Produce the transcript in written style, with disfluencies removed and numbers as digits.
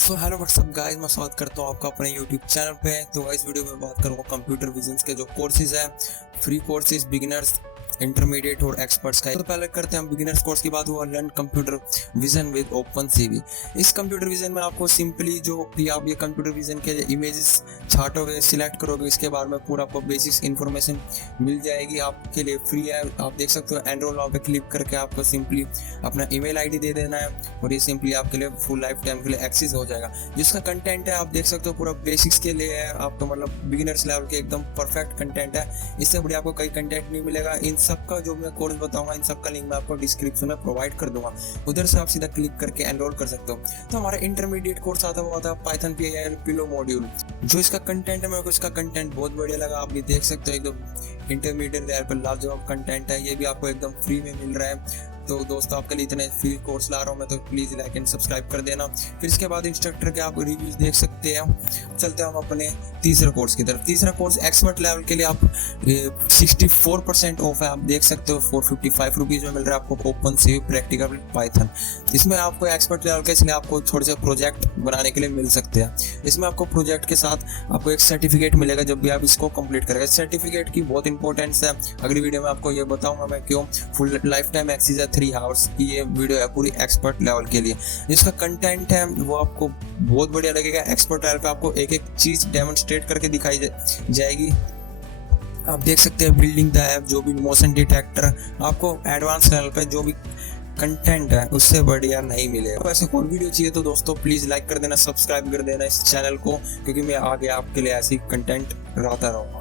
So hello what's up guys, मैं स्वागत करता हूँ आपका अपने यूट्यूब चैनल पे। तो इस वीडियो में बात करूँगा कंप्यूटर विजन के जो कोर्सेज है, फ्री कोर्सेज, बिगिनर्स, इंटरमीडिएट और एक्सपर्ट्स का। तो पहले करते हैं हम बिगिनर्स कोर्स की बात। हुआ learn computer vision with open CV. इस कंप्यूटर विजन में आपको सिंपली जो भी आप ये कंप्यूटर विजन के इमेजेस छाटोगे, सिलेक्ट करोगे, इसके बारे में पूरा आपको बेसिक्स इन्फॉर्मेशन मिल जाएगी। आपके लिए फ्री है, आप देख सकते हो। एनरोल नाउ पे क्लिक करके आपको सिंपली अपना ईमेल आईडी दे देना है और ये सिंपली आपके लिए फुल लाइफ टाइम के लिए एक्सेस हो जाएगा। जिसका कंटेंट है आप देख सकते हो, पूरा बेसिक्स के लिए है, आपको मतलब बिगिनर्स लेवल के एकदम परफेक्ट कंटेंट है। इससे बढ़िया आपको कई कंटेंट नहीं मिलेगा। इन सबका जो मैं कोर्स बताऊंगा, इन सबका लिंक मैं आपको डिस्क्रिप्शन में प्रोवाइड कर दूंगा, उधर से आप सीधा क्लिक करके एनरोल कर सकते हो। तो हमारा इंटरमीडिएट कोर्स आता है पाइथन PIL पिलो मॉड्यूल। जो इसका कंटेंट है, मेरे को इसका कंटेंट बहुत बढ़िया लगा। आप ये देख सकते हो, एकदम इंटरमीडिएट लेवल पर लाजवाब कंटेंट है। ये भी आपको एकदम फ्री में मिल रहा है। तो दोस्तों, आपके लिए इतने फ्री कोर्स ला रहा हूँ मैं, तो प्लीज़ लाइक एंड सब्सक्राइब कर देना। फिर इसके बाद इंस्ट्रक्टर के आप रिव्यूज देख सकते हैं। चलते हैं हम अपने तीसरे कोर्स की तरफ। तीसरा कोर्स एक्सपर्ट लेवल के लिए आप 64% ऑफ है, आप देख सकते हो। 455 रुपीज़ में मिल रहा है आपको ओपन सी प्रैक्टिकल पाइथन। इसमें आपको एक्सपर्ट लेवल के, इसलिए आपको थोड़े से प्रोजेक्ट बनाने के लिए मिल सकते हैं। इसमें आपको प्रोजेक्ट के साथ आपको एक सर्टिफिकेट मिलेगा जब भी आप इसको कंप्लीट करेंगे। सर्टिफिकेट की बहुत इंपॉर्टेंस है। अगली वीडियो में आपको ये बताऊंगा मैं क्यों। फुल लाइफ टाइम एक्सेस है, 3 आवर्स की ये वीडियो है पूरी एक्सपर्ट लेवल के लिए। जिसका कंटेंट है वो आपको बहुत बढ़िया लगेगा। एक्सपर्ट लेवल पे आपको एक एक चीज डेमोन्स्ट्रेट करके दिखाई जाएगी। आप देख सकते हैं बिल्डिंग द ऐप, जो भी मोशन डिटेक्टर, आपको एडवांस लेवल पे जो भी कंटेंट है उससे बढ़िया नहीं मिलेगा। तो ऐसे कोई वीडियो चाहिए तो दोस्तों प्लीज लाइक कर देना, सब्सक्राइब कर देना इस चैनल को, क्योंकि मैं आगे आपके लिए ऐसी कंटेंट लाता रहूँगा।